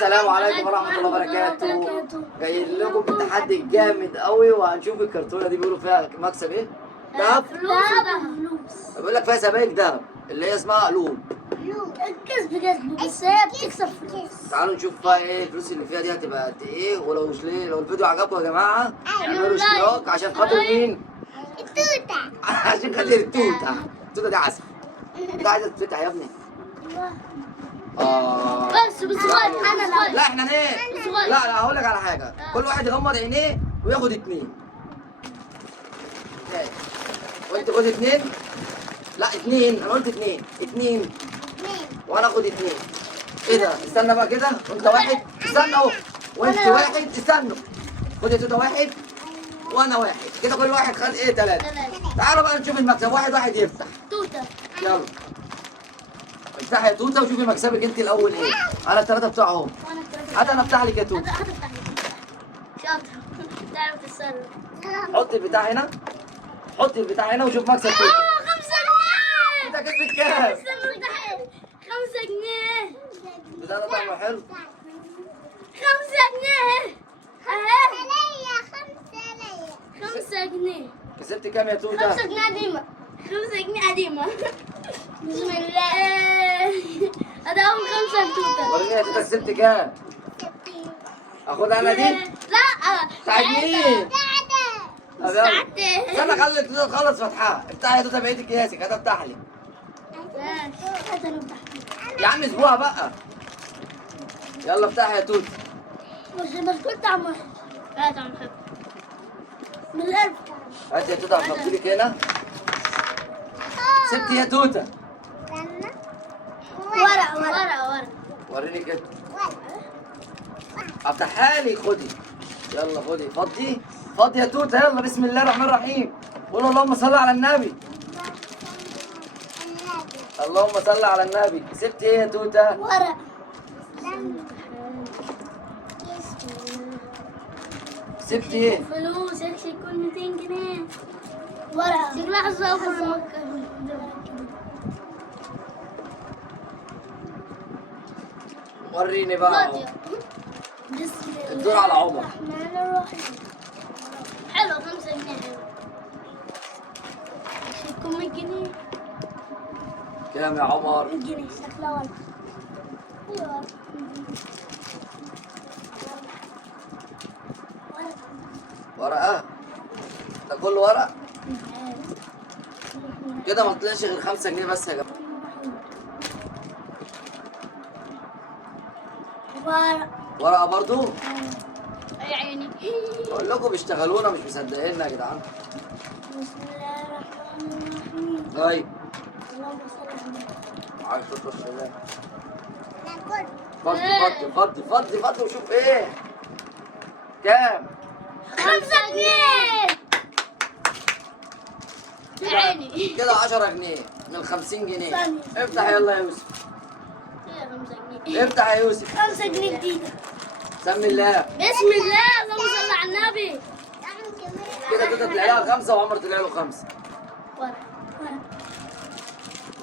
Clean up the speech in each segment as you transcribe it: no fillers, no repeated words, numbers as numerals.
السلام عليكم ورحمة الله وبركاته. جاي لكم بتحدي جامد قوي، وهنشوف الكرتونة دي بيقولوا فيها مكسب ايه؟ دهب؟ فلوس. بيقول لك فيها سبائك دهب اللي هي اسمها قلوب. كسب بس هي بتكسب فلوس. تعالوا نشوف بقى ايه الفلوس اللي فيها دي هتبقى قد ايه، لو الفيديو عجبكم يا جماعة اعملوا اشتراك عشان خاطر مين؟ التوتة. عشان خاطر التوتة. التوتة دي عسل. انت عايزة تفتح يا ابني؟ بس صغير. انا لا احنا ايه؟ لا هقول لك على حاجة، كل واحد يغمض عينيه وياخد اتنين. وانت خد اتنين. لا اتنين، انا قلت اتنين. وانا اخد اتنين. ايه ده؟ استنى بقى كده، وانت واحد، استنى اهو. وانت واحد، استنوا. خد يا توته واحد، وانا واحد، كده كل واحد خد ايه؟ تلاتة. تعالوا بقى نشوف المكسب، واحد يفتح. توتة. يلا. افتحي يا توته وشوفي مكسبك انت الاول ايه. انا التلاتة بتوعهم. هات انا افتح لك يا توته. شاطر. تعرف تتصرف. حط البتاع هنا. حط البتاع هنا وشوف مكسب توته. 5 جنيه. انت كسبت كام؟ 5 جنيه. البتاع ده طعمه حلو. 5 جنيه. 5 جنيه. كسبت كام يا توته؟ 5 جنيه قديمة. 5 جنيه قديمة. بسم الله. هذا أول 5 توتة. وريني يا توته كسبت كام؟ اخدها انا دي؟ لا. بتاعت مين؟ بتاعت. استنى خلي توته تخلص فتحها. افتحي يا توته بقية اكياسك، هتفتح لي. يا عم اسبوع بقى. يلا افتحي يا توته. مش كنت عم. لا طعم حلو. من القلب. هات يا توته هحط لك هنا. سبت يا توته. ورق. وريني كده. افتحها لي، خدي. يلا خدي، فضي يا توته، يلا بسم الله الرحمن الرحيم. قولوا اللهم صل على النبي. اللهم صل على النبي. كسبت ايه يا توته؟ ورق. كسبت ايه؟ فلوس يكون 200 جنيه. ورق. شكلها حظها أول وريني بقى اهو. بسم الله الدور على عمر. الرحمن الرحيم. حلو 5 جنيه حلو. يكون 100 جنيه. كام يا عمر؟ 100 جنيه شكلها ورق. ايوه. ورقة؟ ده كله ورق؟ كده ما طلعش غير 5 جنيه بس يا جماعة. ورقة برضو؟ يا عيني. بقول لكم بيشتغلونا مش مصدقيننا يا جدعان. بسم الله الرحمن الرحيم. طيب. اللهم صل على النبي. معاك صوت السلام. ناكل. فضي وشوف ايه؟ كام؟ 5 جنيه. يا عيني. كده 10 جنيه من 50 جنيه. ثانية. افتح يلا يا يوسف. يا 5 جنيه. افتح يا يوسف. 5 جنيه جديدة. سمي الله. بسم الله اللهم صل على النبي. كده طلع لها 5 وعمر طلع له 5.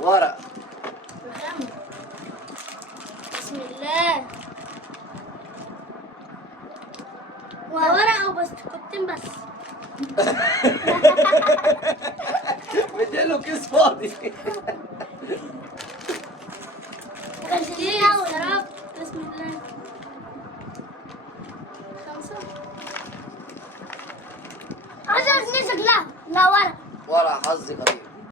ورق. بسم الله. ورقة وبس كنتين بس. مديله كيس فاضي. غسيل وشراب. بسم الله. 5 10 جنيه شكلها. لا ورق. ورق حظ غريب.